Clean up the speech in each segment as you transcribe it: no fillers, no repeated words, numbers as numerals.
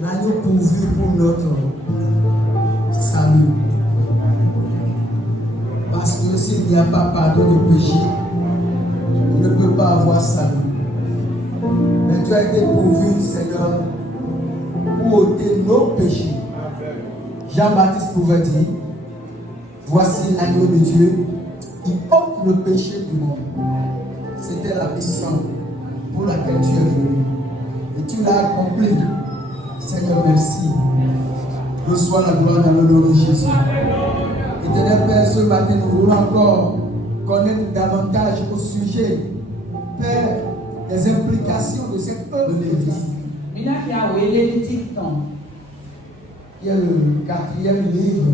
l'agneau pourvu pour notre salut. Parce que s'il n'y a pas pardon de péché, il ne peut pas avoir salut. Mais tu as été pourvu, Seigneur, pour ôter nos péchés. Jean-Baptiste pouvait dire, voici l'agneau de Dieu qui ôte le péché du monde. C'était la mission pour laquelle tu es venu. Et tu l'as accompli. Seigneur, merci. Reçois la gloire dans le nom de Jésus. Éternel Père, ce matin, nous voulons encore connaître davantage au sujet, Père, des implications de cette œuvre de l'Église. Qui est le 4e livre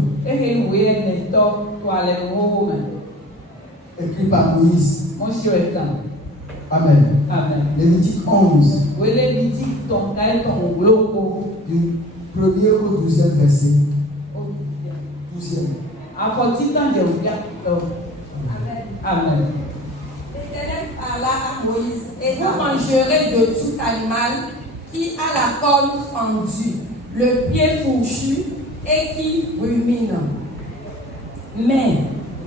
écrit par Moïse. Amen. Lévitique 11. Du 1er au 12e verset. 12e. Amen. L'Éternel parla à Moïse, et vous mangerez de tout animal qui a la corne fendue, le pied fourchu et qui rumine. Mais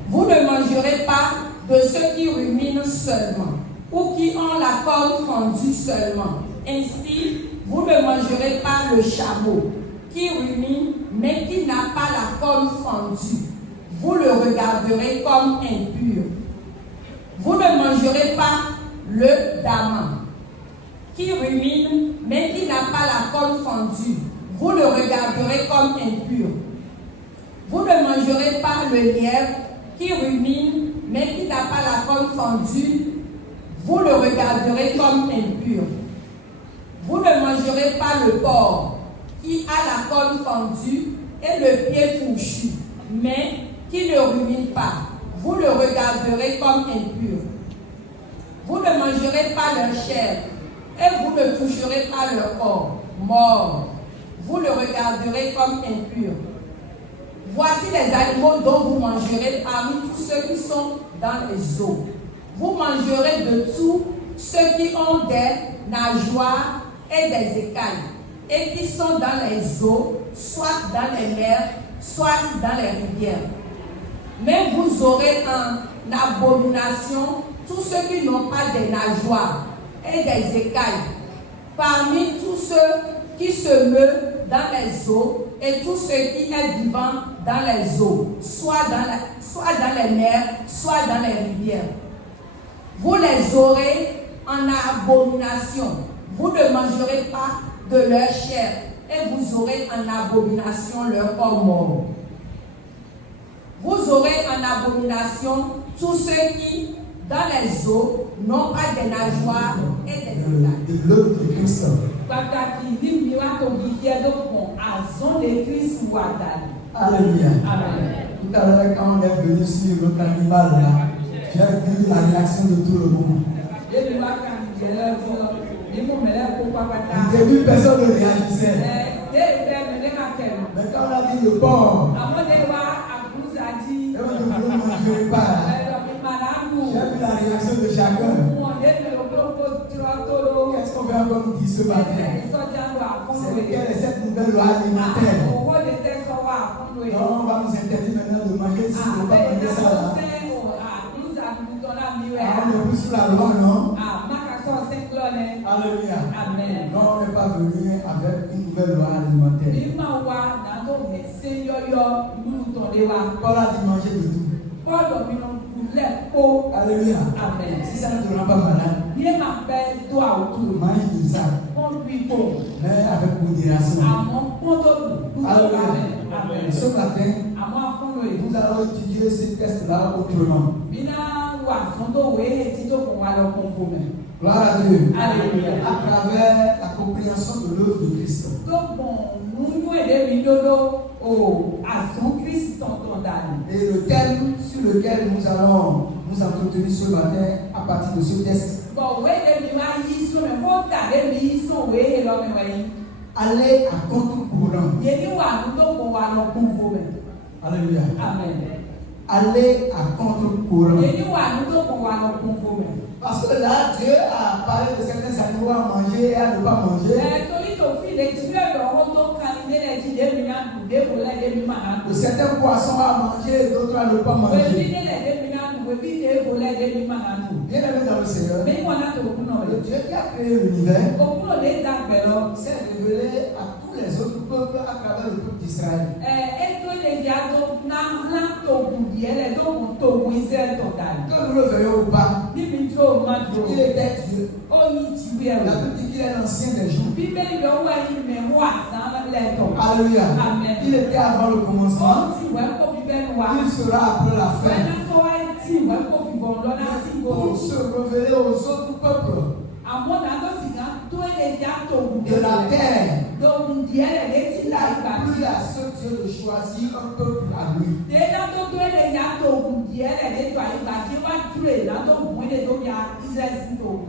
vous ne mangerez pas de ceux qui ruminent seulement, ou qui ont la corne fendue seulement. Ainsi, vous ne mangerez pas le chameau qui rumine, mais qui n'a pas la corne fendue. Vous le regarderez comme impur. Vous ne mangerez pas le daman qui rumine, mais qui n'a pas la corne fendue. Vous le regarderez comme impur. Vous ne mangerez pas le lièvre qui rumine, mais qui n'a pas la corne fendue. Vous le regarderez comme impur. Vous ne mangerez pas le porc qui a la corne fendue et le pied fourchu, mais qui ne rumine pas. Vous le regarderez comme impur. Vous ne mangerez pas leur chair et vous ne toucherez pas leur corps mort. Vous le regarderez comme impur. Voici les animaux dont vous mangerez parmi tous ceux qui sont dans les eaux. Vous mangerez de tous ceux qui ont des nageoires et des écailles et qui sont dans les eaux, soit dans les mers, soit dans les rivières. Mais vous aurez en abomination tous ceux qui n'ont pas des nageoires et des écailles, parmi tous ceux qui se meuvent dans les eaux et tous ceux qui est vivant dans les eaux, soit dans les mers, soit dans les rivières. Vous les aurez en abomination. Vous ne mangerez pas de leur chair et vous aurez en abomination leur corps mort. Vous aurez en abomination tous ceux qui, dans les eaux, n'ont pas des nageoires et des écailles. De l'œuvre de Christ. Alléluia. Tout à l'heure, quand on est venu sur notre animal là, j'ai vu la réaction de tout le monde. Au début, personne ne réagissait. Mais quand on a dit le porc, et on ne mangerait pas. J'ai vu la réaction de chacun. Qu'est-ce qu'on veut encore nous dire ce matin? C'est quelle est cette nouvelle loi alimentaire? Donc on va nous interdire maintenant de manger si on ne veut pas manger ça là. On est plus sous la loi, non? Alléluia. Non, on n'est pas venu avec une nouvelle loi alimentaire. Paul a dit manger de tout. Alléluia. Si ça ne te rend pas malade, mange de ça. Mais avec modération. Alléluia. Ce matin, nous allons étudier ces tests-là autrement. Gloire à Dieu. Alléluia. À travers la compréhension de l'œuvre de Christ. Et le thème sur lequel nous allons nous entretenir ce matin à partir de ce test. Aller à contre-courant. Alléluia. Amen. Aller à contre-courant. Parce que là, Dieu a parlé de certains animaux à manger et à ne pas manger. De certains poissons à manger et d'autres à ne pas manger. Bien aimé dans le Seigneur, le Dieu qui a créé l'univers s'est révélé à tous les autres peuples à travers le peuple d'Israël. Que nous le veuillons ou pas, il était Dieu. La Bible dit qu'il est l'ancien des jours. Alléluia. Il était avant le commencement. Il sera après la fin. Pour se révéler aux autres peuples de la terre. Il a plu à ce Dieu de choisir un peuple à lui.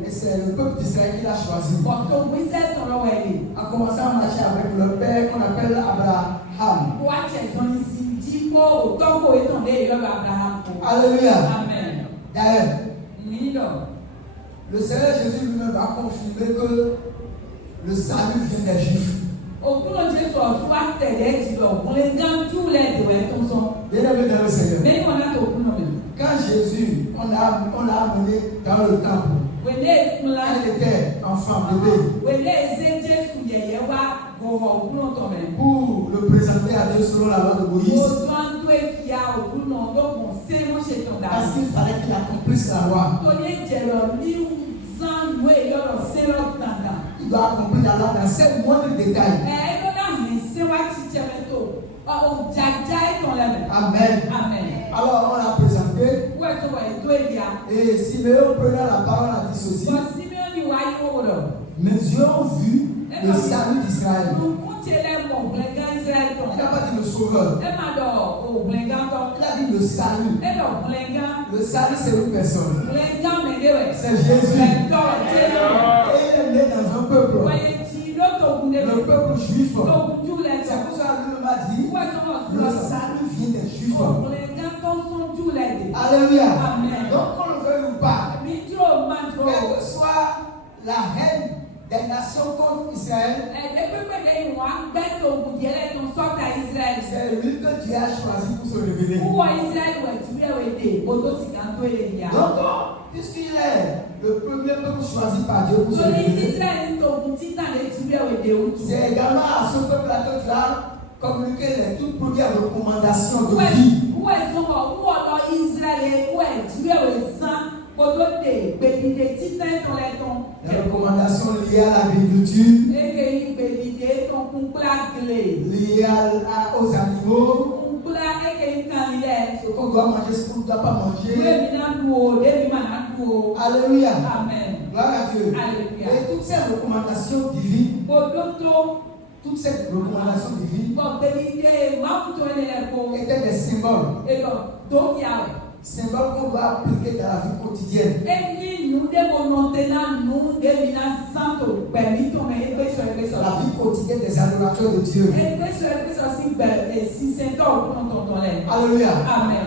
Et c'est le peuple d'Israël qui l'a choisi. En commençant à marcher avec le père qu'on appelle Abraham. Alléluia. D'ailleurs, le Seigneur Jésus lui-même a confirmé que le salut vient des Juifs. Bien aimé dans le Seigneur. Quand Jésus, on l'a amené dans le temple, il était enfant, bébé, pour le présenter à Dieu selon la loi de Moïse. Parce qu'il fallait qu'il accomplisse la loi. Il doit accomplir la loi dans ses moindres détails. Amen. Alors on l'a présenté. Et Siméon prenant la parole a dit ceci. Mes yeux ont vu le salut d'Israël. Il n'a pas dit le sauveur. Il a dit le salut. Le salut, c'est une personne. C'est Jésus. Et il est né dans un peuple. Le peuple juif. C'est pour ça qu'il m'a dit le salut vient des Juifs. Alléluia. Donc qu'on le veuille ou pas, quelle que soit la haine des nations contre Israël, c'est lui que Dieu a choisi pour se révéler. Donc, puisqu'il est le premier peuple choisi par Dieu pour se révéler, c'est également à ce peuple-là que tu as communiqué les toutes premières recommandations de vie. Les recommandations liées à l'agriculture, liées aux animaux, ce qu'on doit manger, ce qu'on ne doit pas manger. Alléluia. Gloire à Dieu. Et toutes ces recommandations divines, étaient des symboles. Symboles qu'on doit appliquer dans la vie quotidienne. La vie quotidienne des adorateurs de Dieu. Alléluia.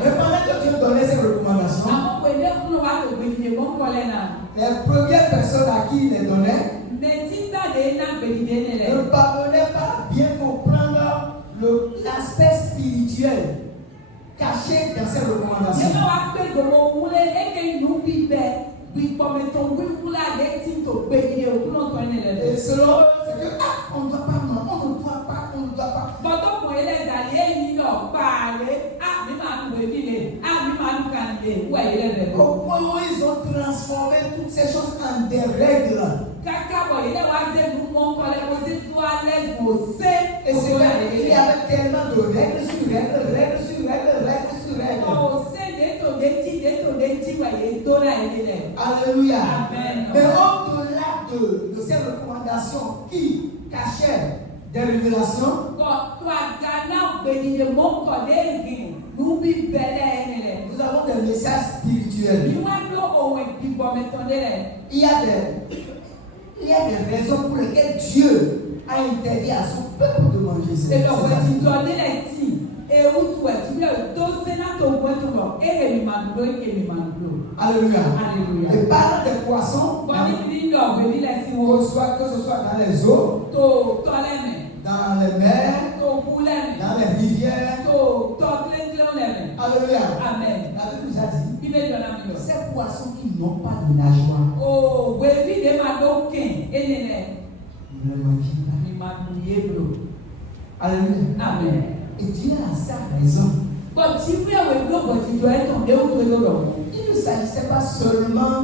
Mais pendant que Dieu donnait ces recommandations, les premières personnes à qui il les donnait ne parvenaient pas à bien comprendre l'aspect spirituel caché dans ces recommandations. Et selon eux, c'est que on ne doit pas, on ne doit pas. Au point où ils ont transformé toutes ces choses en des règles. Et c'est là, il y avait tellement de règles sur règles. Alléluia. Mais au-delà de ces recommandations qui cachaient des révélations, nous avons des messages spirituels. Il y a des raisons pour lesquelles Dieu a interdit à son peuple de manger ces Alléluia. Et parlant des poissons, que ce soit dans les eaux, dans les mers, to bulem, dans les rivières. to clem. Alléluia. Amen. La Bible nous a dit, Bible donna mi. ces poissons qui n'ont pas de nageoire, Oh, we vi de ma do ken, enene. ne le mangez pas. Mi ma duye bro. Alléluia. Amen. Et Dieu a sa raison. But si we we do but you are tombe o to lo. Il ne s'agissait pas seulement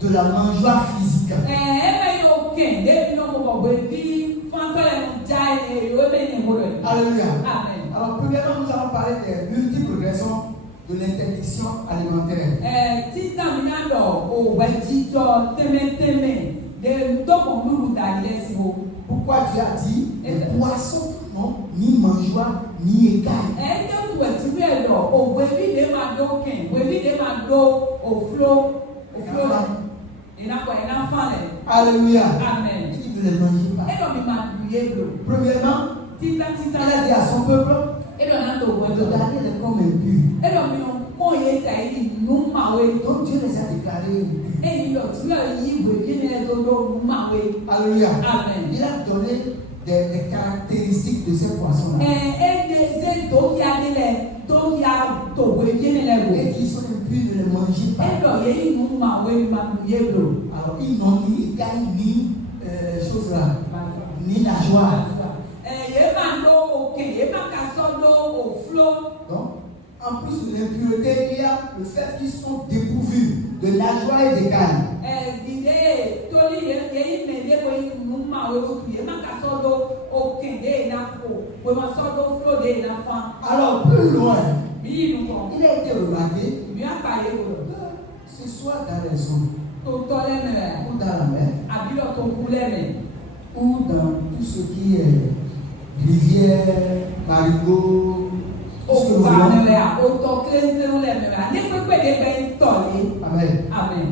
de la mangeoire physique. Ebe yo ken, de no mo we vi fantole no jai e yo be ni mo. Alléluia. Amen. Alors, premièrement, nous allons parler des multiples raisons de l'interdiction alimentaire. Tita mi na do o we ji to teme de to ko lulu ta ile si bo. Pourquoi Dieu a dit les poissons n'ont ni mangeoire ni écaille. Ende we ti we do o we vi de ma do ken, we vi de ma do o flow. Ina fa le. Alléluia. Amen. Il dit ne les mangez pas. E do mi ma duye bro. Premièrement, Tita il a dit à son peuple e do na to we de do. garder les corps impurs. E do mi no mo ye ta ili nu ma we. Donc Dieu les a déclarés impurs. E ni do ti lo yi we vi ne do nu ma we. Alléluia. Amen. Il a donné des caractéristiques de ces poissons-là. Eze to ya ni le to ya to we vi ne le Et we. qu'ils sont impurs, ne les mangez pas. E do ye nu ma we ma duye bro. Alors, ils n'ont ni écaille, ni choses là, ni nageoire. Ye ma do o ken, ye ma ka so do o flow. Donc, en plus de l'impureté, il y a le fait qu'ils sont dépourvus de nageoire et d'écaille. Dide tori ye me de we nu ma we o ye ma ka so do o ken de na ko. We ma so do flow de na fa. Alors, plus loin, Bi nu ko. il a été remarqué Mi a pa ye ko. que ce soit dans les eaux, To to le me. ou dans la mer, Abi lo to ku le me. ou dans tout ce qui est rivière, marigot, tout ce que nous voulons. Ne peut pas de Amen. Amen.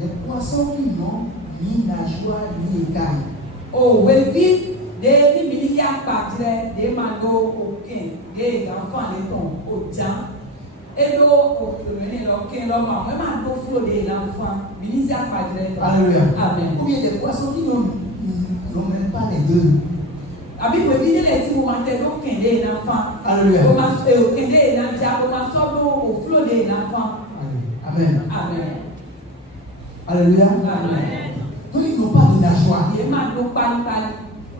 Les poissons qui n'ont ni nageoire ni écaille. Oh, we vit des milliers à partir des mangots aucun, des enfants de ton, au temps. Et l'eau, au premier, aucun l'homme, même un peu flot de l'enfant, milliers à partir. Alléluia. Amen. Ou bien des poissons qui n'ont même pas les deux. Abi we vit les petits moments de aucun des enfants. Alléluia. Au mas aucun des enfants, au mas au flot des enfants. Amen. Amen. Alléluia. Amen. Donc ils n'ont pas de nageoire. Il m'a donc pas.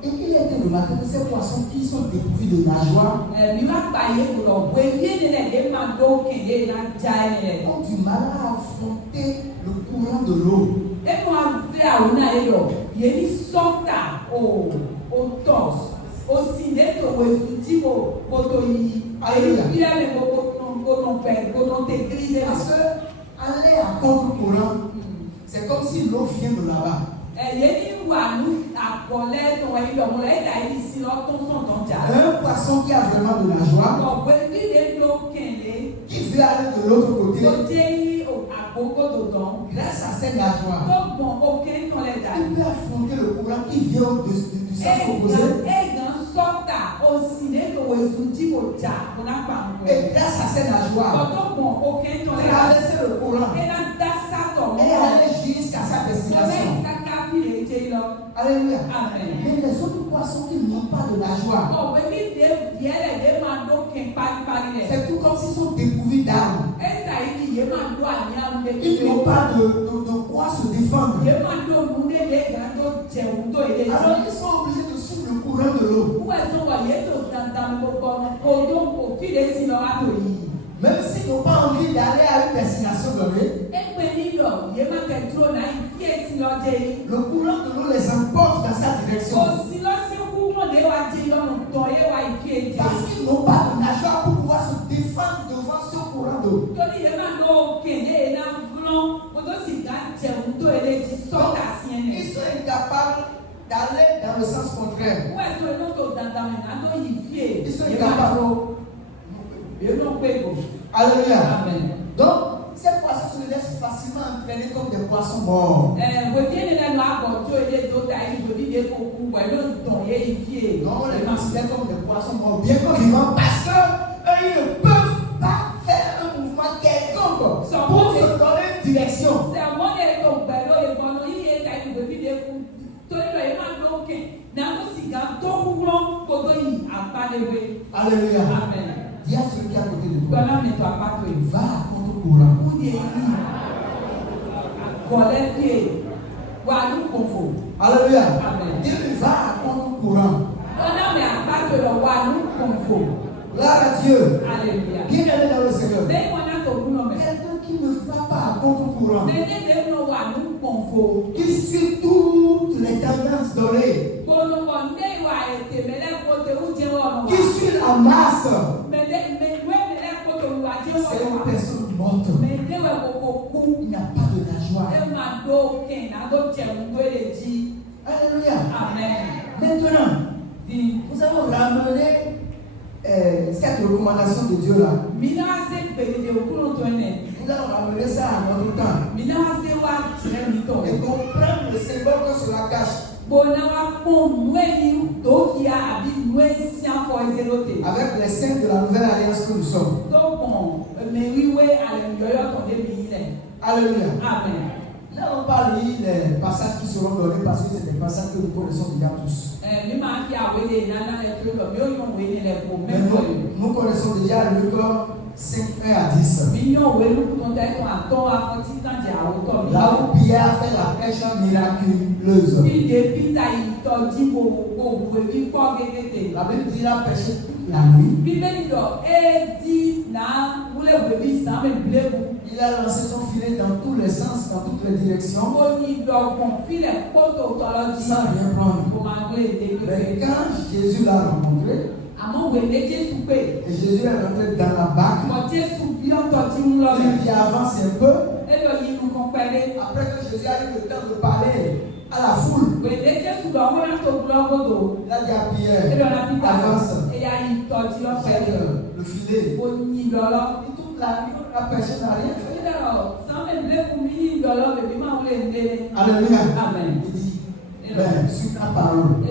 Et il a été remarqué que ces poissons qui sont dépourvus de nageoire ont du mal à affronter le courant de l'eau. Parce que aller à contre-courant, c'est comme si l'eau vient de là-bas. Un poisson qui a vraiment de nageoire, qui veut aller de l'autre côté, grâce à cette nageoire, il peut affronter le courant qui vient du sens opposé. Et grâce à cette nageoire, traverser le courant et aller jusqu'à sa destination. Alléluia. Mais les autres poissons qui n'ont pas de nageoire, c'est tout comme s'ils sont dépourvus d'armes. Ils n'ont pas de quoi se défendre. Alors ils sont obligés de suivre le courant de l'eau. Même s'ils n'ont pas envie d'aller à une destination donnée, le courant de l'eau les emporte dans sa direction. Parce qu'ils n'ont pas de nageoire pour pouvoir se défendre devant ce courant d'eau. Ils sont incapables d'aller dans le sens contraire. Ils sont incapables. Alléluia. Donc, ces poissons se laissent facilement entraîner comme des poissons morts. Non, on les considère comme des poissons morts, bien que vivants, parce qu'eux, ils ne peuvent pas faire un mouvement quelconque pour se donner une direction. Alléluia. Amen. Dis à celui qui est à côté de toi. Pendant ne doit pas tuer. Va à contre-courant. Ou des collecter. Ou à nous confort. Alléluia. Amen. Dis-lui, va à contre-courant. Pendant ne pas tuer le roi, nous confort. Gloire à Dieu. Alléluia. Qui est allé dans le Seigneur? Mais on a tout le monde. Quelqu'un qui ne va pas à contre-courant. Mais les nous roi, nous confort. Qui suit toutes les tendances données. Qui suit la masse. C'est une personne morte. Il n'y a pas de la joie. Alléluia. Amen. Maintenant, nous allons ramener cette recommandation de Dieu là. Nous allons ramener ça à notre temps. Et comprendre le symbole que cela cache. Avec les saints de la nouvelle alliance que nous sommes. Alléluia. Amen. Là, on parle les passages qui seront donnés parce que c'est des passages que nous connaissons déjà tous. Nous connaissons déjà Luc 5, 1 à 10. Là où Pierre fait la pêche miraculeuse. La Bible dit qu'il a pêché toute la nuit. Il a lancé son filet dans tous les sens, dans toutes les directions, sans rien prendre. Mais quand Jésus l'a rencontré, et Jésus est rentré dans la barque, il dit avance un peu. Après que Jésus a eu le temps de parler à la foule, il a dit à Pierre, avance. Le filet. Toute la nuit, la personne n'a rien fait. Alléluia. Amen. Il dit, mais sur ta parole, je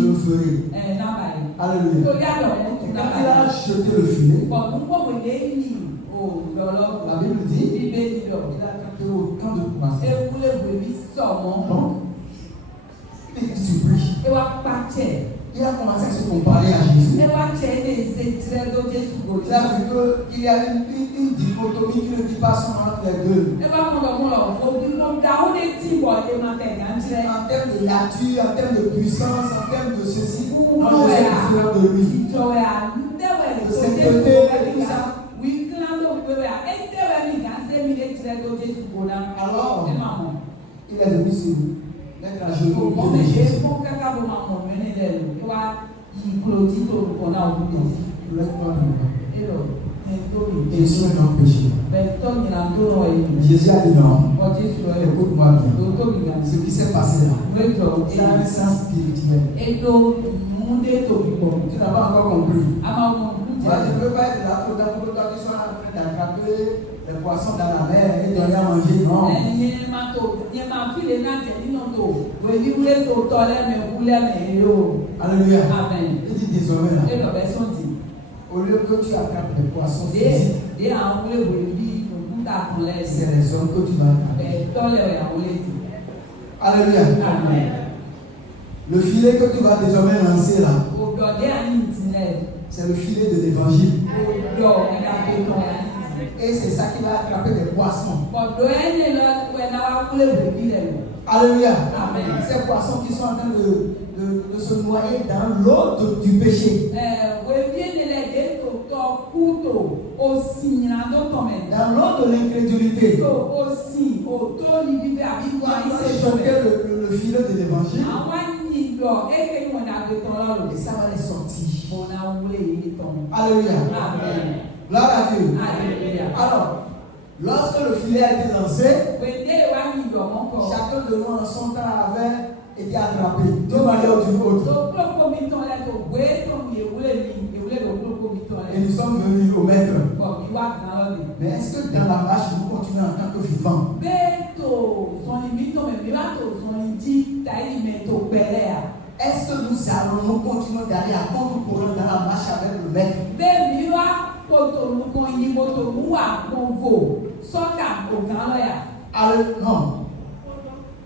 le ferai. Alléluia. Et quand il a jeté le filet, la Bible dit, il a capté autant de poissons. Donc, il était surpris. Il a commencé à se comparer à Jésus. Il a vu qu'il y a une dichotomie qui ne dit pas son entre les deux. En termes de nature, en termes de puissance, en termes de ceci, on est différent de lui. De sainteté, tout ça. Alors, il est venu sur mettre à genoux au pied de Jésus. Jésus est non péché. Jésus a dit non. Écoute-moi bien. Ce qui s'est passé là, il a un sens spirituel. Tu n'as pas encore compris. Tu ne peux pas être là pour toi qui sois en train d'attraper les poissons dans la mer et donner à manger. Non. Alléluia. Il dit désormais là, au lieu que tu attrapes les poissons physiques, c'est les hommes que tu vas attraper. Alléluia. Amen. Le filet que tu vas désormais lancer là, c'est le filet de l'évangile. Et c'est ça qui va attraper des poissons. Alléluia. Amen. Ces poissons qui sont en train de se noyer dans l'eau du péché. Dans l'eau de l'incrédulité. Il va choquer le filet de l'évangile. Et ça va les sortir. Alléluia. Amen. Gloire à Dieu. Alléluia. Alors, lorsque le filet a été lancé, chacun de nous en son temps avait été attrapé d'une manière ou d'une autre. Et nous sommes venus au maître. Mais est-ce que dans la marche, vous continuez en tant que vivant? Est-ce que nous continuer d'aller à contre-courant dans la marche avec le maître? Non.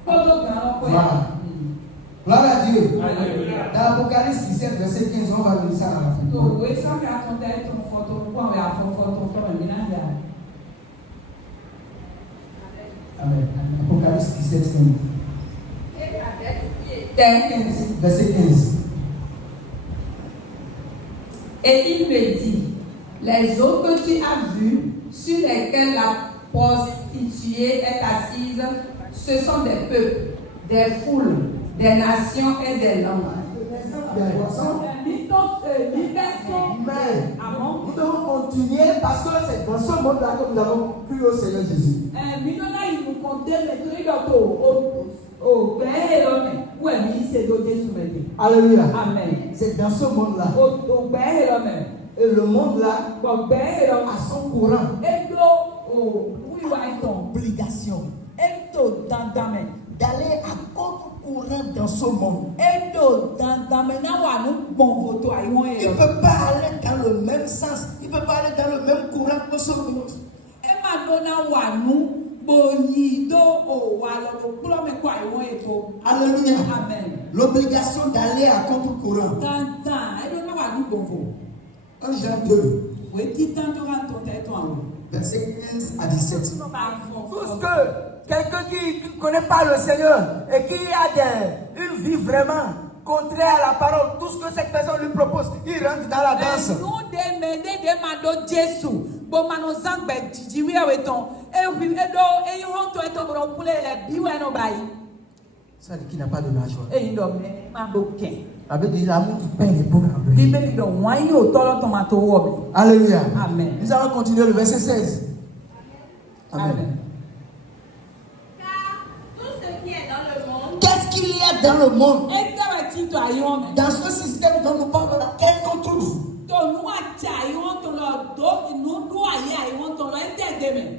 Voilà. Gloire à Dieu. Alléluia. Dans l'Apocalypse 17, verset 15, on va lire ça à la fin. Donc, oui, ça fait raconter ton photo, quoi, mais à photo, mais bien, Amen. Apocalypse 17, 15. Verset 15. Et il me dit, les eaux que tu as vues, sur lesquelles la prostituée est assise, ce sont des peuples, des foules, des nations et des langues. Mais nous devons continuer parce que c'est dans ce monde-là que nous avons cru au Seigneur Jésus. Alléluia. Amen. C'est dans ce monde-là. Et le monde-là a son courant. Obligation d'aller à contre-courant dans ce monde. Il ne peut pas aller dans le même sens. Il ne peut pas aller dans le même courant que ce monde. Alléluia. Amen. L'obligation d'aller à contre-courant. 1 Jean 2, verset 15 à 17. Tout ce que quelqu'un qui ne connaît pas le Seigneur et qui a une vie vraiment contraire à la parole, tout ce que cette personne lui propose, il rentre dans la danse. Ça dit qu'il n'a pas de la joie. Avec l'amour du Père est bon. Alléluia. Amen. Nous allons continuer le verset 16. Amen. Amen. Car tout ce qui est dans le monde, Qu'est-ce qu'il y a dans le monde? Amen. Dans ce système dont nous parlons là, qu'est-ce qu'on trouve?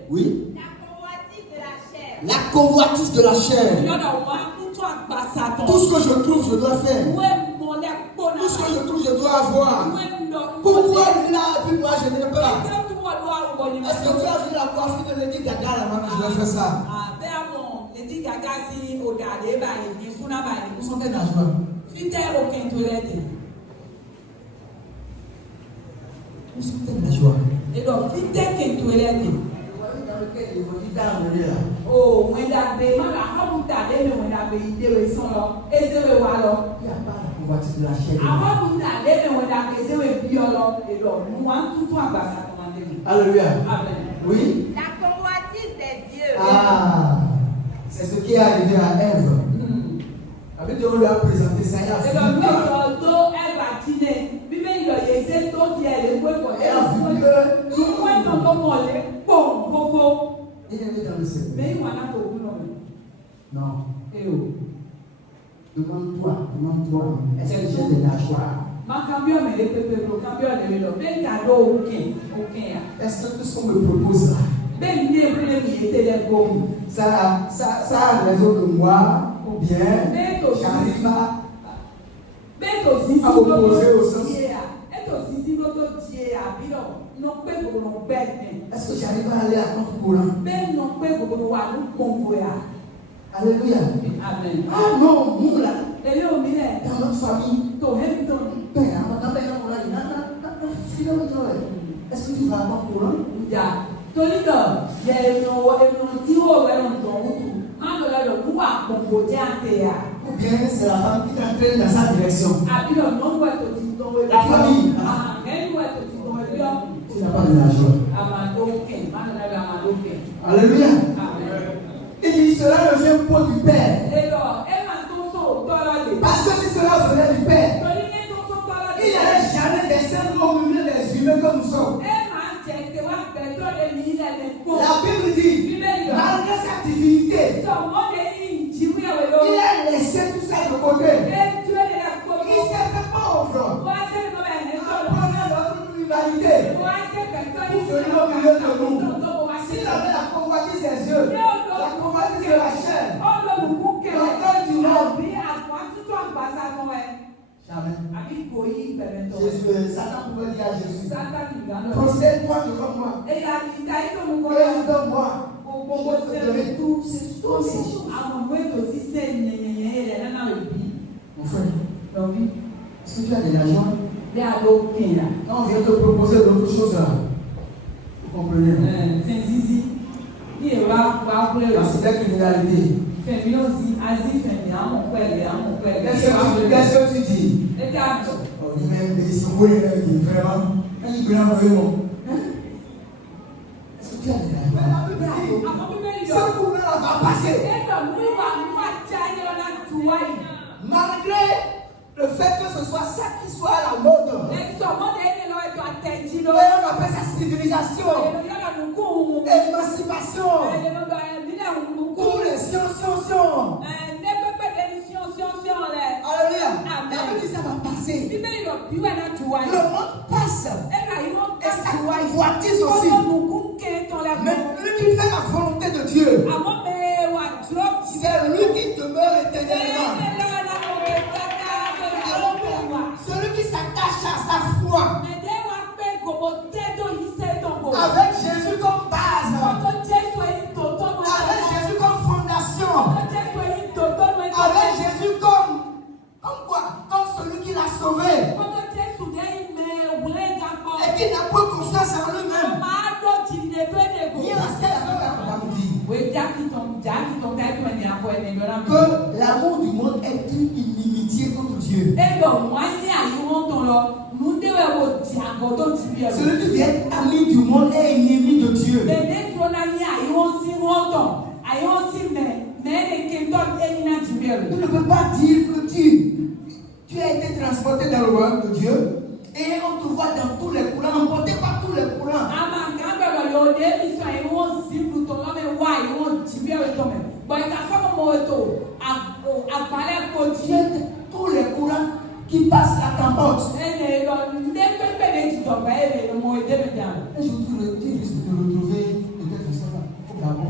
Oui. la convoitise de la chair, La convoitise de la chair. Tout ce que je trouve, je dois faire. Tout ce que je trouve, je dois avoir. Pourquoi lui là et puis moi je n'ai pas? Est-ce que tu as vu la coiffure de Lady Gaga là-bas? Je vais faire ça. Où sont tes nageoires? Où sont tes nageoires? Dans lequel ils vont dire d'amener là. Oh, when that day, man, how would that day when that be there is so is there a while? Il n'y a pas la convoitise de la chair. How would that day when that is there a be all et donc nous on tout ambassadeur commandé. Alléluia. Amen. Oui. la convoitise des yeux. Ah, c'est ce qui est arrivé à Ève. Avec Dieu, on lui a présenté ça. Il a Et vu. donc nous elle va dîner. Bible il y a ces deux qui est le point pour Elle a vu que nous point dans mon bon fofo. il est dans le ciel. Mais il m'a pas au nom. Non. Et oh. Demande-toi. Est-ce que j'ai des nageoires? Ma cambio me le pepe pro cambio de lo. Ben cadeau aucun. Est-ce que tout ce qu'on me propose là, Ben ni le mi était les bons. ça a raison de moi ou bien j'arrive à opposer au sens? Est-ce que j'arrive à aller à contre-courant? Alléluia. Amen. Ah non, nous là, Et là, on dit, dans notre famille, est-ce que tu vas avoir courant? Ou bien c'est la femme qui t'entraîne dans sa direction? La famille. Tu n'as pas de la joie. Alléluia. Il dit cela ne vient pas du Père. Parce que si cela venait du Père, il n'y aurait jamais des saints au milieu des humains comme nous sommes. La Bible dit, malgré sa divinité, il a laissé tout ça de côté. Il s'est fait pauvre. Prenez notre humanité pour venir au milieu de nous. S'il avait la convoitise des yeux, la convoitise de la chair, l'auteur du monde, jamais. Jésus, Satan pouvait dire à Jésus, procède-toi devant moi. Et donne-moi. Je te donnerai tous ces choses. Mon frère, Est-ce que tu as de l'argent? Bí a ló kìn là. Non, on vient te proposer d'autres choses là. Vous comprenez? Fẹ̀nzizi. Bí èrò wa kúlẹ̀ lọ. C'est la criminalité. Fẹ̀mí ló zi azí fẹ̀mí àwọn pẹ̀lẹ́. Qu'est-ce que tu dis? Ẹ ká jọ. On dit même des symboles, vraiment. Quand il prend vraiment. Est-ce que tu as de l'argent? Àwọn bíbélì lọ. Ça pourrait avoir passé. Ẹ̀dọ̀ mú ìwà mú àjà yẹn lọ́nà tù wáyé. Malgré le fait que ce soit ça qui soit à la mode. Ẹ̀sọ̀ mọ́tò ẹ̀yẹ lọ́wọ́ ètò àtẹ̀jí lọ. Et on appelle ça civilisation, Yọ̀lọ̀ nùkú òun. émancipation, Ẹ̀yẹ̀lọ́gbà ẹ̀mílẹ̀ òun nùkú. tous les sciences. Ndé pépé lè ní science rẹ̀. Alléluia. Amen. La Bible dit ça va passer. Bíbélì lọ bí wẹ̀ náà tù wáyé. Le monde passe. Ẹ̀ka yìí wọ́n Et ça voitise aussi. Kọ́kọ́ nùkú kẹ́tọ̀ lẹ̀ Mais lui qui fait la volonté de Dieu, Àmọ́ mẹ́ẹ̀ wà dúró. c'est lui qui demeure éternellement. Celui qui s'attache à sa foi, avec Jésus comme base, avec Jésus comme fondation, avec Jésus comme quoi? Comme celui qui l'a sauvé et qui n'a pas confiance en lui-même. Il restait avec la que l'amour du monde est une inimitié contre Dieu. Celui qui vient ami du monde est ennemi de Dieu. Tu ne peux pas dire que tu as été transporté dans le royaume de Dieu et on te voit dans tous les courants, emporté par tous les courants. Tous les courants qui passent la t'emportent. Et je tu risques de te retrouver peut-être, je sais pas, au Gabon.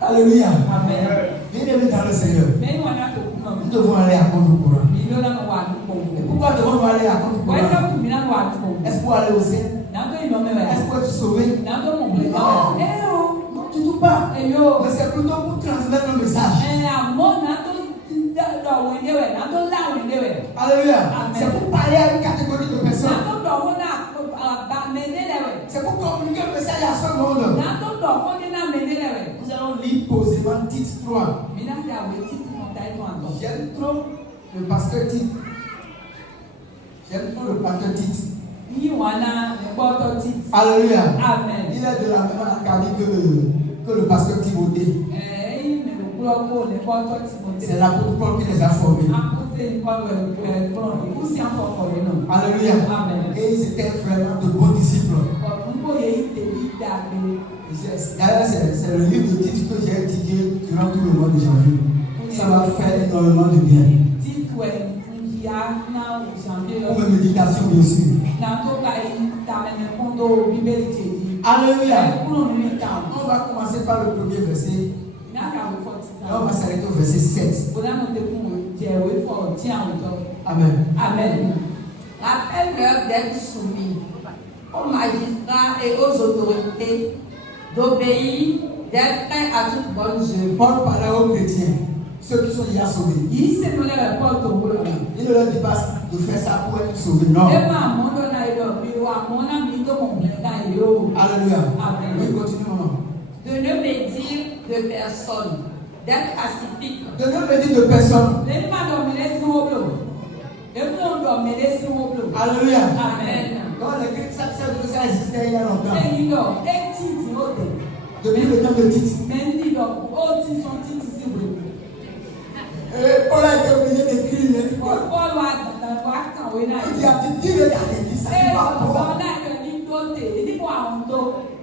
Alléluia. Amen. Bien-aimés dans le Seigneur, nous devons aller à contre-courant. Et pourquoi devons-nous aller à contre-courant? Est-ce pour aller au ciel? Est-ce pour être sauvé? Non, du tout pas. Mais c'est plutôt pour transmettre le message. Alléluia. C'est pour parler à une catégorie de personnes. C'est pour communiquer le message à ce monde. Nous allons lire posément titre 3. J'aime trop le pasteur Tite. J'aime trop le pasteur Tite. Alléluia. Amen. Il est de la même académie que le pasteur Timothée. C'est l'apôtre Paul qui les a formés. Alléluia. Amen. Et ils étaient vraiment de bons disciples. D'ailleurs, c'est le livre de Tite que j'ai étudié durant tout le mois de janvier. Ça va faire énormément de bien. Pour mes méditations, bien sûr. Alléluia. On va commencer par le premier verset. Et on va s'arrêter au verset 7. Amen. Amen. Rappelle-leur d'être soumis aux magistrats et aux autorités, d'obéir, d'être prêts à toute bonne œuvre. Paul parlait aux chrétiens, ceux qui sont déjà sauvés. Il ne leur dit pas de faire ça pour être sauvés, non. Alléluia. Amen. Oui, continue, maman. De ne médire de personne, d'être pacifique. De ne me dire de personne. Alléluia. Amen. Donc, ça existait il y a longtemps. Depuis le temps de Tite. Paul a été obligé d'écrire. Il a dit, regardez, ça c'est pas bon.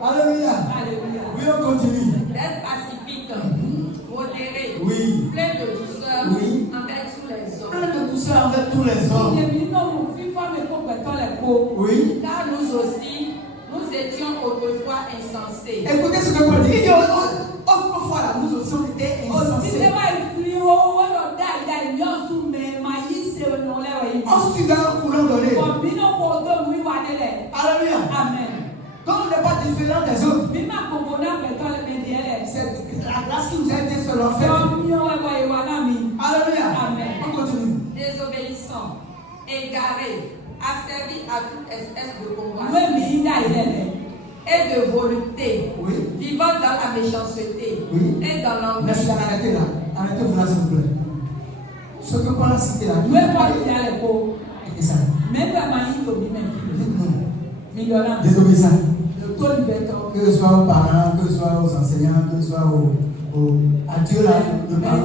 Alléluia. Oui, on continue. D'être pacifique, modéré, Oui. plein de douceur Oui. envers tous les hommes. Plein de douceur envers tous les hommes. Oui. Car nous aussi, nous étions autrefois insensés. Écoutez ce que Paul dit. Il dit, autrefois, là, nous aussi, on était insensés. On suit dans un courant donné. Alléluia. Amen. Donc, on n'est pas différent des autres. C'est la grâce qui nous a été sur l'enfer. Alléluia. égaré, asservi à toute espèce de convoitise et de volupté, Oui. vivant dans la méchanceté Oui. et dans l'envie. Merci, arrêtez là. Arrêtez-vous là, s'il vous plaît. Ce que Paul a cité là. Et ça. Non. Désobéissant. Que ce soit aux parents, que ce soit aux enseignants, que ce soit à Dieu là, de parler.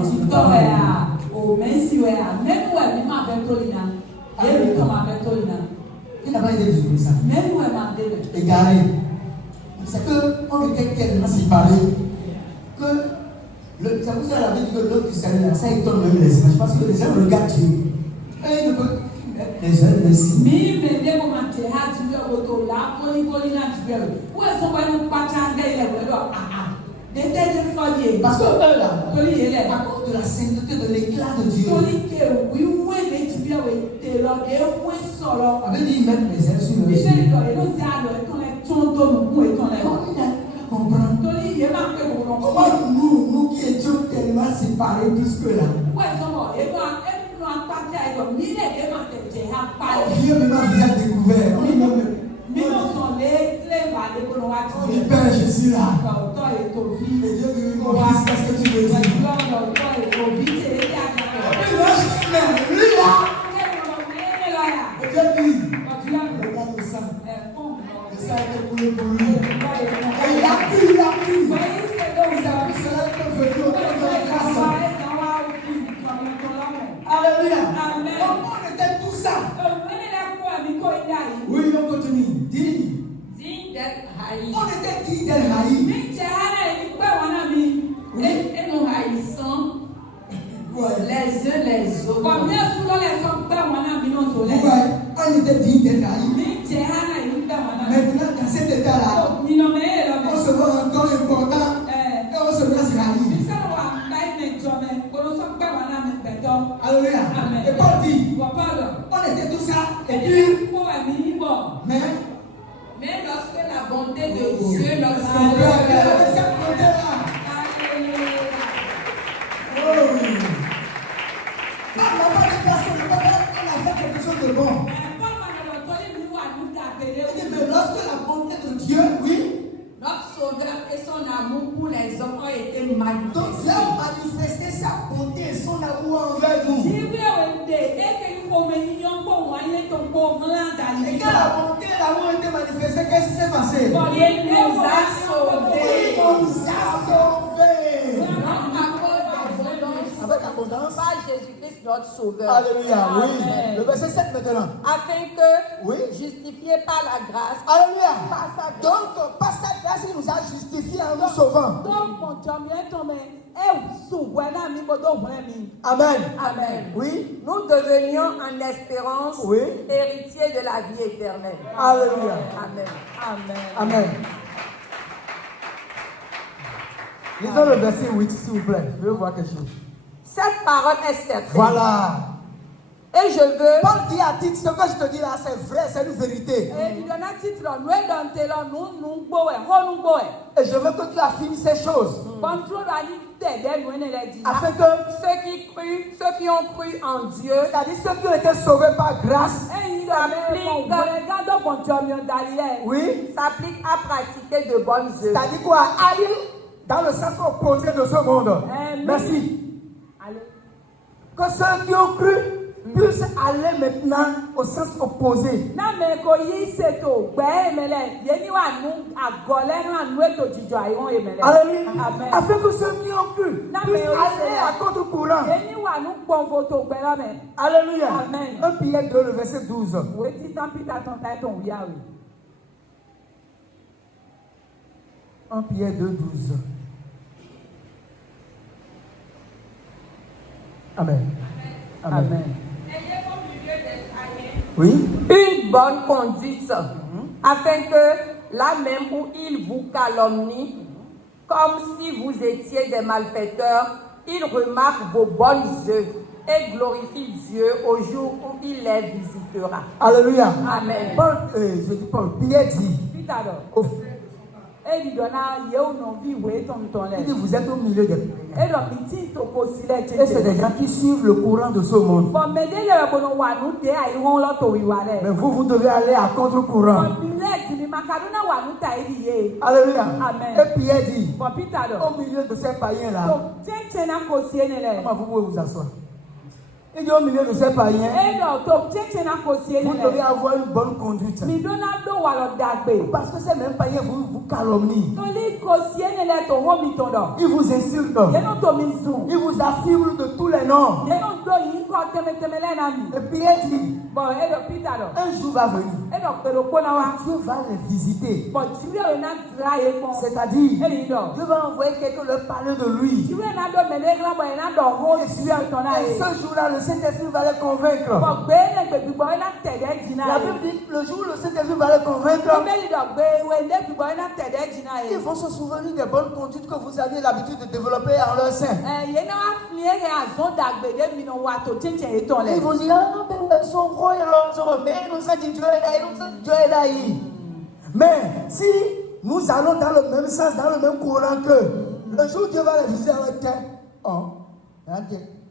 Il n'a pas été désobéissant. Égaré. C'est qu'on était tellement séparés que c'est pour ça que la vie dit que l'autre du salut là, ça étonne même les images. Parce que les gens regardent Dieu. Et ils ne peuvent les uns les signes. Parce que eux là, à cause de la sainteté, de l'éclat de Dieu, avait dit ils mettent les ailes sur le ciel. Comment nous qui étions tellement séparés jusque-là, Dieu même a découvert. Mon Père, je suis là. Et Dieu dit, mon fils, qu'est-ce que tu veux dire? Lui là, et Dieu dit, regarde le sang. Le sang a été coulé pour lui. Et il a pris. Il a pris cela que veut Dieu. Alléluia. Comment on était tout ça? Oui, on continue. Digne d'être haï. On était digne d'être haï. Et nous haïssons les uns les autres. On était digne d'être haï. Maintenant, dans cet état-là, on se voit encore important et on se laisse haïr. Alléluia. Et Paul dit, on était tout ça, et puis, mais lorsque la bonté de Dieu, notre Sauveur, on n'a pas de personne, on a fait quelque chose de bon. Mais lorsque la bonté de Dieu, oui, notre Sauveur et son amour pour les hommes ont été manifestés. donc Dieu a manifesté sa bonté et son amour envers nous. Et quand la bonté et l'amour ont été manifestés, qu'est-ce qui s'est passé? Il nous a sauvés. Il nous a sauvés. Avec abondance. Par Jésus-Christ, notre Sauveur. Alléluia, oui. Amen. Le verset 7 maintenant. Afin que, Oui. justifiés par la grâce, Alléluia. par sa grâce, Donc, par sa grâce, il nous a justifiés en nous sauvant. Amen. Amen. Oui. Nous devenions en espérance Oui. héritiers de la vie éternelle. Alléluia. Amen. Amen. Lisons le verset 8, s'il vous plaît. Je veux voir quelque chose. Cette parole est certaine. Voilà. Et je veux. Paul dit à titre, ce que je te dis là, c'est vrai, c'est une vérité. Et je veux que tu affirmes ces choses. Afin que Ceux qui ont cru en Dieu, c'est-à-dire ceux qui ont été sauvés par grâce, oui, s'appliquent à pratiquer de bonnes œuvres. c'est-à-dire quoi? Aller dans le sens opposé de ce monde. Merci. Que ceux qui ont cru puissent aller maintenant au sens opposé. Alléluia. Afin que ceux qui ont cru puissent aller à contre-courant. Alléluia. 1 Pierre 2, le verset 12. Un Pierre 2, 12. Amen. Amen. Oui. Une bonne conduite, afin que là même où il vous calomnie, comme si vous étiez des malfaiteurs, il remarque vos bonnes œuvres et glorifie Dieu au jour où il les visitera. Alléluia. Amen. Pierre dit. Il dit vous êtes au milieu des païens. Et c'est des gens qui suivent le courant de ce monde. Mais vous devez aller à contre-courant. Alléluia. Amen. Et Pierre dit, Popitado. au milieu de ces païens-là, Donc, comment vous pouvez vous asseoir? Il dit au milieu de ces païens, vous devez avoir une bonne conduite. Parce que ces mêmes païens vous calomnient. Ils vous insultent. Ils vous affirment de tous les noms. Et Pierre dit, un jour va venir. Dieu va les visiter. C'est-à-dire, Dieu va envoyer quelqu'un leur parler de lui. Et ce jour-là, le Saint-Esprit va les convaincre. La Bible dit que le jour où le Saint-Esprit va les convaincre, ils vont se souvenir des bonnes conduites que vous aviez l'habitude de développer en leur sein. Ils vont dire, ah, mais ils sont gros, mais nous avons dit Dieu est là. Mais si nous allons dans le même sens, dans le même courant que le jour où Dieu va les visiter avec terre,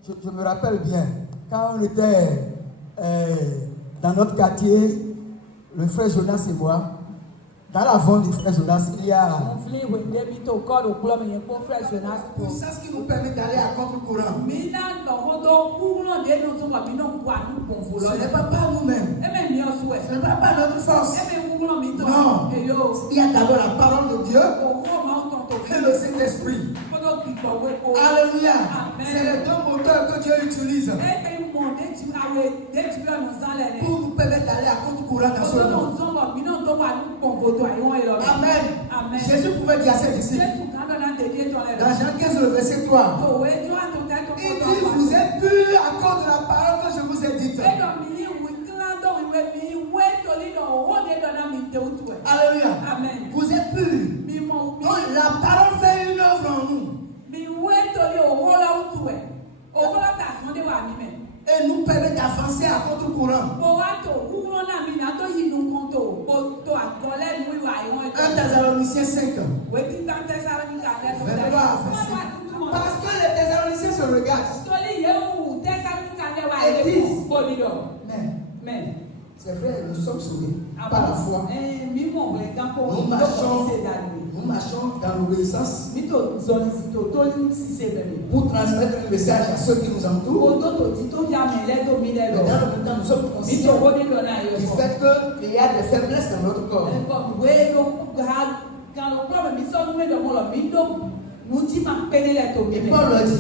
je me rappelle bien, quand on était dans notre quartier, le frère Jonas et moi, dans la vente du frère Jonas, il y a ce qui nous permet d'aller à contre-courant. Ce n'est pas par nous-mêmes. Ce n'est pas par notre force. Non. Il y a d'abord la parole de Dieu et le Saint-Esprit. Alléluia. C'est les deux moteurs que Dieu utilise pour nous permettre d'aller à contre-courant dans ce monde. Amen. Jésus pouvait dire à ses disciples, dans Jean 15, le verset 3, il dit, vous êtes purs à cause de la parole que je vous ai dite. Alléluia. Amen. Vous êtes purs. Donc la parole fait une œuvre en nous. Et nous permet d'avancer à contre-courant. 1 Thessaloniciens 5. Parce que les Thessaloniciens se regardent et disent, mais c'est vrai, nous sommes sauvés par la foi. Nous marchons dans l'obéissance pour transmettre le message à ceux qui nous entourent. Mais dans le même temps, nous sommes conscients du fait qu'il y a des faiblesses dans notre corps. Et Paul leur dit,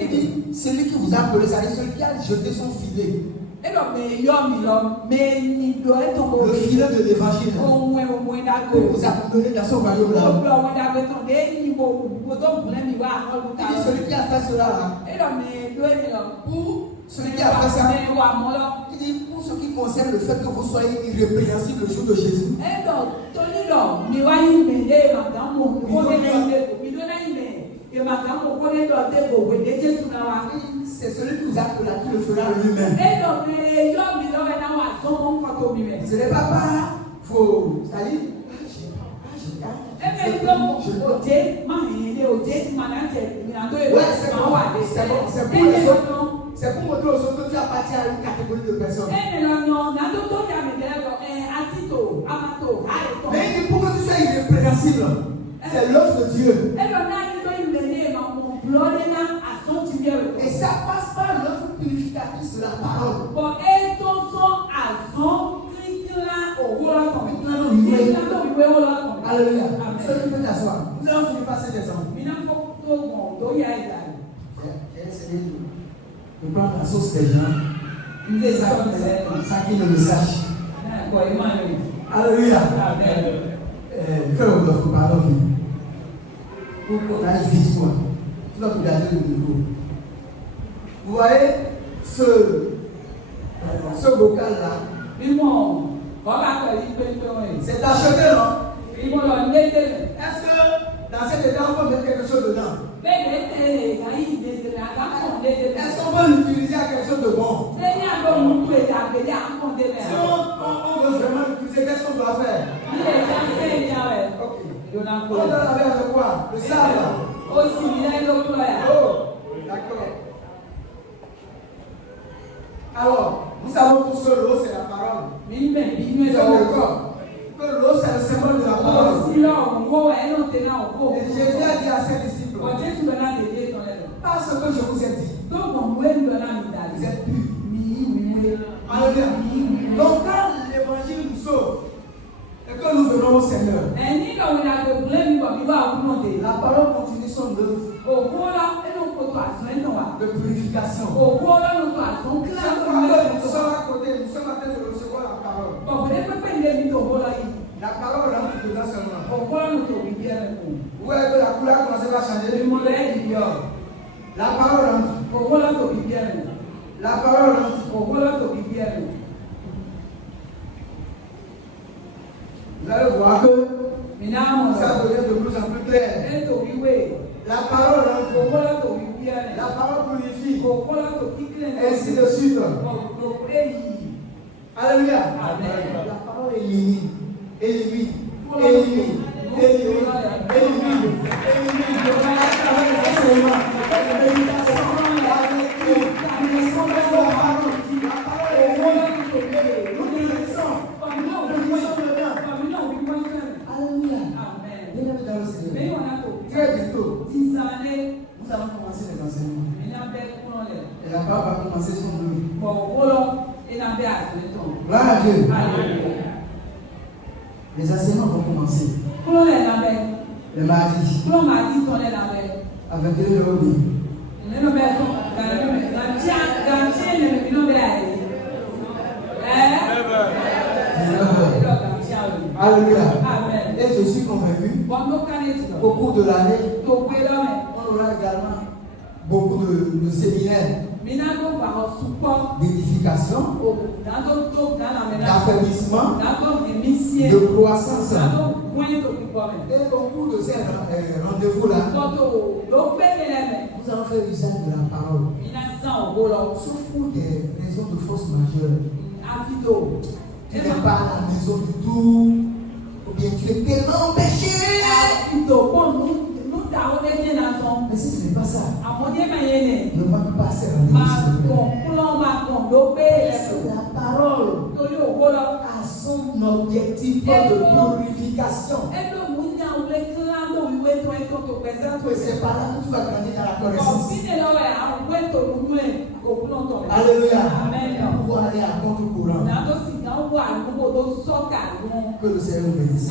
il dit, celui qui vous a appelé, c'est celui qui a jeté son filet. Le filet de l'évangile pour vous accompagner dans son royaume-là. Il dit, celui qui a fait cela, pour celui qui a fait ça, il dit, pour ce qui concerne le fait que vous soyez irrépréhensible le jour de Jésus, c'est celui qui vous a appelé qui le fera lui-même. Ce n'est pas faux. C'est-à-dire, c'est pour montrer aux autres que tu appartiens à une catégorie de personnes. Mais il dit pour que tu sois irrépréhensible, c'est l'œuvre de Dieu. Et ça passe par l'œuvre purificatrice de la parole. Alléluia. Celui qui peut t'asseoir. Nous allons finir par cet exemple. J'ai essayé de prendre la sauce des gens. Sans qu'ils ne le sachent. Alléluia. Que votre parole vive. Pour qu'on aille vite, quoi. Tu vas regarder le micro. Vous voyez ce bocal-là? C'est acheté, non? Est-ce que dans cet état, on peut mettre quelque chose dedans? Est-ce qu'on peut l'utiliser à quelque chose de bon? Si on veut vraiment l'utiliser, qu'est-ce qu'on doit faire? Ok. Aussi, il a une autre loi. Oh, d'accord. Alors, nous savons tous que l'eau, c'est la parole. Mais il m'a dit, nous Nous sommes d'accord que l'eau, c'est le symbole de la parole. aussi là, on voit, elle non tenait en cours. Et Jésus a dit à ses disciples, Quand Jésus venait à dédier ton aile. parce que je vous ai dit, Donc, on voulait lui donner un médaille. vous êtes purs. Alléluia. Donc, quand l'évangile nous sauve, et que nous venons au Seigneur, Et ni quand on a de blé, nous va augmenter. la parole continue son œuvre Au gros là, et nous pouvons assurer non. de purification. Au gros là, nous pouvons Chaque clair fois que nous sommes à côté, nous sommes en train de recevoir la parole. Bon, vous n'avez pas une limite au gros là. La parole rentre dedans seulement. Au gros là, nous pouvons bien le coup. Vous voyez que la couleur commence à changer. Le monde est ignore. La parole rentre. Au gros là, nous pouvons bien le coup. La parole rentre. Au gros là, nous pouvons bien le coup. Vous allez voir que Maintenant, ça devient de plus en plus clair. elle te dit oui. La parole rentre. Au gros là, nous pouvons bien le coup. La parole purifie. Au gros là, nous pouvons bien le coup. Ainsi de suite. Alléluia. Amen. La parole élimine. Élimine. Élimine. Élimine. Élimine. Très bientôt, nous allons commencer les enseignements. Et la parole va commencer son œuvre. Gloire à Dieu. Les enseignements vont commencer le mardi avec le lobby. Alléluia. Et je suis convaincu qu'au cours de l'année, on aura également beaucoup de séminaires d'édification, d'affaiblissement, de croissance. Et au cours de ces rendez-vous-là, nous allons faire usage de la parole. Sauf pour des raisons de force majeure. Tu n'es pas à la maison du tout, ou bien tu es tellement péché. Mais si ce n'est pas ça, ne va pas passer à la parole a son objectif de purification. Et c'est par là que tu vas grandir dans la connaissance. Alléluia. Pour pouvoir aller à contre-courant. Que le Seigneur nous bénisse.